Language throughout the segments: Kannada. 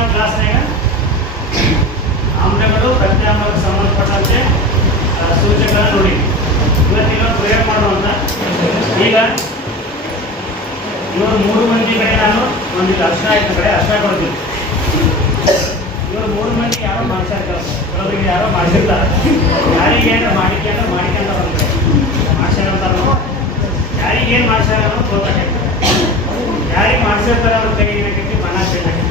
ನಾವು ಕ್ಲಾಸ್ನಾಗ ಆಮ್ಲಗಳು ಪ್ರತ್ಯಾಮ್ಲಕ್ಕೆ ಸಂಬಂಧಪಟ್ಟಂತೆ ಸೂಚಕಗಳನ್ನು ನೋಡಿ. ಇವತ್ತಿನ ಪ್ರಯೋಗ ಮಾಡುವಂಥ ಈಗ ಇವರು 3 ಮಂದಿ ಕಡೆ ನಾನು ಒಂದಿಲ್ಲ ಅರ್ಶ ಆಯ್ತು ಕಡೆ ಅರ್ಶ ಕೊಡ್ತೀನಿ. ಇವರು 3 ಮಂದಿ ಯಾರೋ ಮಾಡ್ಸಿರ್ತಾರೆ, ಕೆಲವರಿಗೆ ಯಾರೋ ಮಾಡಿಸಿರ್ತಾರೆ. ಯಾರಿಗೆ ಏನು ಮಾಡಿಕ್ಯಾಂತ ಬಂದರೆ ಮಾಡ್ಸ್ಯಾರಂತಾರ, ಯಾರಿಗೇನು ಮಾಡ್ಸ್ಯಾರ ಅನ್ನೋದು ಗೊತ್ತಾಗೈತೆ. ಯಾರಿಗೆ ಮಾಡ್ಸಿರ್ತಾರೆ ಅವ್ರ ಕೈ ಏನಾಕೈತಿ ಮನ ಸೇನಾಕೈತಿ.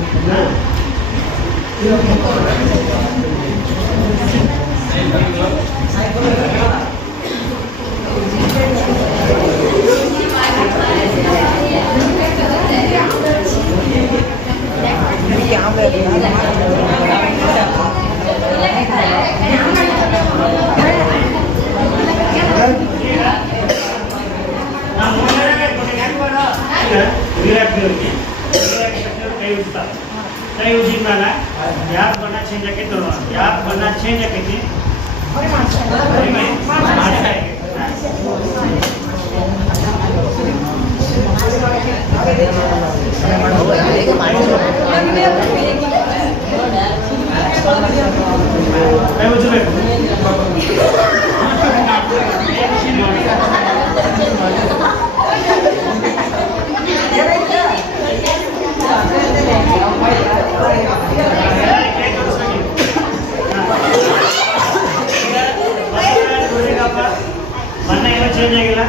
ಕೈ ಉಜ್ಜಿದ್ಮೇಲೆ ಯಾಕೆ ಬಣ್ಣ ಚೇಂಜ್ ಆಕೈತಿ ನೋಡೋಣ. ಯಾಕೆ ಬಣ್ಣ ಚೇಂಜ್ ಆಕೈತಿ ಕೈ ಉಜ್ಜಬೇಕು. ಬಣ್ಣ ಏನೋ ಚೇಂಜ್ ಆಗಿಲ್ಲ.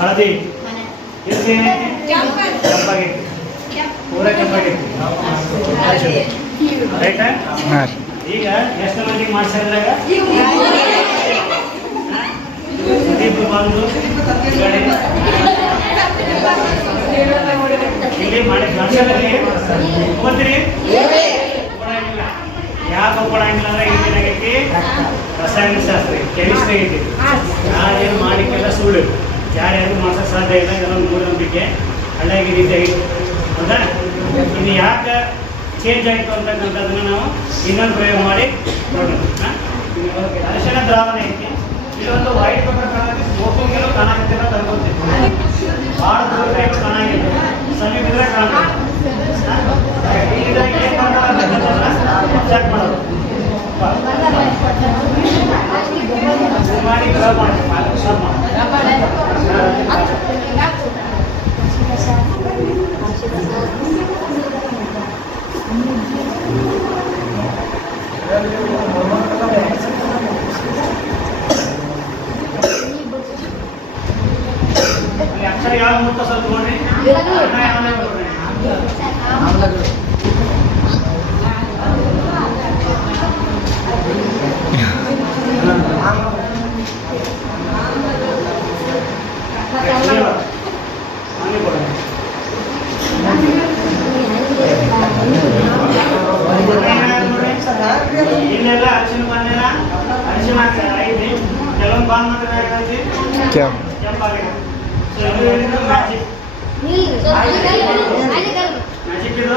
ಹಳದಿ ಕೆಂಪಾಗೈತಿ, ಪೂರ ಕೆಂಪಾಗೈತಿ. ರೈಟಾ? ಈಗ ಎಷ್ಟು ಮಂದಿಗೆ ಮಾಡ್ಸಿದ್ರಾಗ ಬಂದು ಇಲ್ಲಿ ಮಾಡಿ ಗೊತ್ತೀರಿ? ಯಾಕೆ ಕೊಡಂಗಿಲ್ಲ ಅಂದ್ರೆ ಏನಾಗೈತಿ? ರಾಸಾಯನಿಕ ಶಾಸ್ತ್ರ, ಕೆಮಿಸ್ಟ್ರಿ ಐತಿ. ಯಾರೇನು ಮಾಡಿಕ್ಕೆಲ್ಲ ಸುಳ್ಳು, ಯಾರ್ಯಾರು ಮಾಡ್ಸೋಕೆ ಸಾಧ್ಯ ಇಲ್ಲ. ಇದೆಲ್ಲ ಮೂಢನಂಬಿಕೆ ಹಳ್ಳಿಯಾಗಿ ರೀತಿ ಐತಿ. ಹೌದಾ? ಇದು ಯಾಕೆ ಚೇಂಜ್ ಆಯಿತು ಅಂತಕ್ಕಂಥದ್ದನ್ನು ನಾವು ಇನ್ನೊಂದು ಪ್ರಯೋಗ ಮಾಡಿ ನೋಡೋಣ. ಅರಿಶಿಣ ದ್ರಾವಣ ಐತಿ. ಇದೊಂದು ವೈಟ್ ಪೇಪರ್ ಕಾಣಕ್ಕೆ ಸ್ಮೋಕಿಂಗೆಲ್ಲೂ ಕಾಣಾಕತ್ತಿಲ್ಲ, ತರ್ಕೊತೀವಿ. ಭಾಳ ದೂರ ಕಾಣಾಗಿಲ್ಲ, ಸಮೀಪಿದ್ರೆ ಕಾಣಬೇಕು. ಚೆಕ್ ಮಾಡೋದು ಮಾಡಿ ಅಕ್ಷರ ಯಾವ ಮುಟ್ಟ ಸ್ವಲ್ಪ ನೋಡ್ರಿ. ಇಲ್ಲೆಲ್ಲ ಅರಿಶಿನ ಬಂದಿಲ್ಲ, ಅರಿಶಿನ ಐತಿ. ಕೆಲವೊಂದು ಬಾಂದ್ ಮಾತ್ರ ಕೆಂಪಾಗಿದೆ. ಮ್ಯಾಜಿಕ್ ಇದು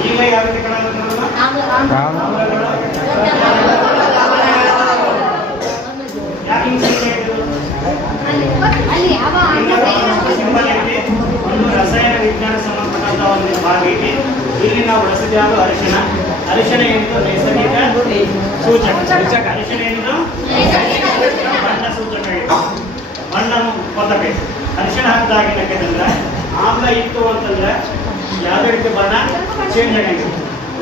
ಈಗ ಯಾವ ರೀತಿ ಕಾಣುತ್ತೆ? ಒಂದು ರಸಾಯನ ವಿಜ್ಞಾನ ಸಂಬಂಧಪಟ್ಟಂತ ಒಂದು ಭಾಗ ಐತಿ. ಇಲ್ಲಿ ನಾವು ಬಳಸಿದ್ಯಾವುದು ಅರಿಶಿಣ. ಅರಿಶಿಣ ಏನಿದು ನೈಸರ್ಗಿಕ ಸೂಚಕ. ಅರಿಶಿಣ ಏನಿದು ಬಣ್ಣ ಸೂಚಕ ಐತಿ, ಬಣ್ಣ ಗೊತ್ತಾಗೈತಿ. ಅರಿಶಿಣ ಹಾಕಿದಾಗ ಏನಂದ್ರೆ ಆಮ್ಲ ಇತ್ತು ಅಂತಂದ್ರೆ ಯಾವುದೇ ರೀತಿ ಬಣ್ಣ ಚೇಂಜ್ ಆಗೈತಿ.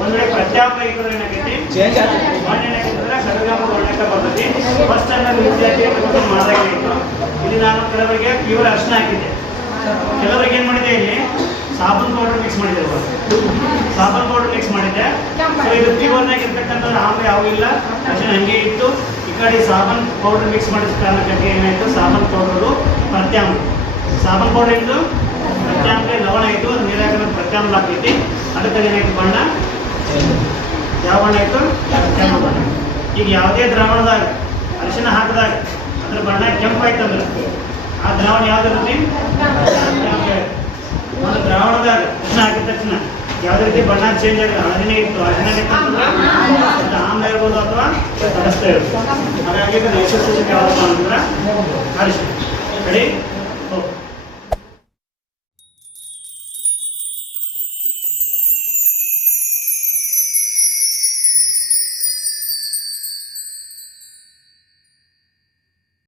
ಒಂದ್ ವೇಳೆ ಪ್ರತ್ಯಾಮ್ಲ ಇದ್ರೆ ಏನಾಗೈತಿ ಬಣ್ಣ ಏನಾಗೈತಂದ್ರೆ ಕಡುಗಾಮ ವರ್ಣಕ್ಕೆ ಬರ್ತೈತಿ. ಫಸ್ಟ್ ಟೈಮ್ ವಿದ್ಯಾರ್ಥಿ ಮಾಡಿದಾಗ ಇತ್ತು. ಇಲ್ಲಿ ನಾನು ಕೆಲವರಿಗೆ ಪ್ಯೂರ್ ಅರಿಶಿಣ ಹಾಕಿದ್ದೆ, ಕೆಲವರಿಗೆ ಏನು ಮಾಡಿದೆ, ಇಲ್ಲಿ ಸಾಬೂನ್ ಪೌಡರ್ ಮಿಕ್ಸ್ ಮಾಡಿದ್ದೆ. ಸಾಬೂನ್ ಪೌಡರ್ ಮಿಕ್ಸ್ ಮಾಡಿದ್ದೆ. ಸೊ ಇದು ಪ್ಯೂರ್ನಾಗ ಇರ್ತಕ್ಕಂಥ ಆಮ್ಲ ಯಾವ ಇಲ್ಲ, ಅರಿಶಿಣ ಹಂಗೆ ಇತ್ತು. ಈ ಕಡೆ ಸಾಬೂನ್ ಪೌಡರ್ ಮಿಕ್ಸ್ ಮಾಡಿದ ಕಾರಣಕ್ಕೆ ಏನಾಯಿತು, ಸಾಬೂನ್ ಪೌಡರು ಪ್ರತ್ಯಾಮ್ಲ. ಸಾಬೂನ್ ಪೌಡರ್ ಇದ್ದು ಪ್ರತ್ಯಾಮ್ಲ ಲವಣ ಇತ್ತು, ಅದು ನೀರಾಗ ಪ್ರತ್ಯಾಮ್ಲ ಆಗ್ತೈತಿ. ಅದಕ್ಕೆ ಏನಾಯ್ತು ಬಣ್ಣ ಯಾವ ಬಣ್ಣ ಆಯಿತು, ಪ್ರತ್ಯಾಮ್ಲ ಬಣ್ಣ. ಈಗ ಯಾವುದೇ ದ್ರಾವಣದಾಗ ಅರಿಶಿಣ ಹಾಕಿದಾಗ ಅದ್ರ ಬಣ್ಣ ಕೆಂಪಾಯ್ತಂದ್ರೆ ಆ ದ್ರಾವಣ ಯಾವ್ದಿರುತ್ತೆ? ಒಂದು ದ್ರಾವಣದಾಗ ಉಷ್ಣ ಹಾಕಿದ ತಕ್ಷಣ ಯಾವುದೇ ರೀತಿ ಬಣ್ಣ ಚೇಂಜ್ ಆಗಿಲ್ಲ. ಹಳದಿನೇ ಇತ್ತು, ಹಳದಿನೇ ಅದು ಆಮ್ಲ ಇರ್ಬೋದು ಅಥವಾ ತಟಸ್ಥ ಇರ್ಬೋದು. ಹಾಗಾಗಿ ನೈಸರ್ಗಿಕ ಯಾವ್ದಪ್ಪ ಅಂತಂದ್ರೆ ಅರಿಶಿನ. ರೆಡಿ?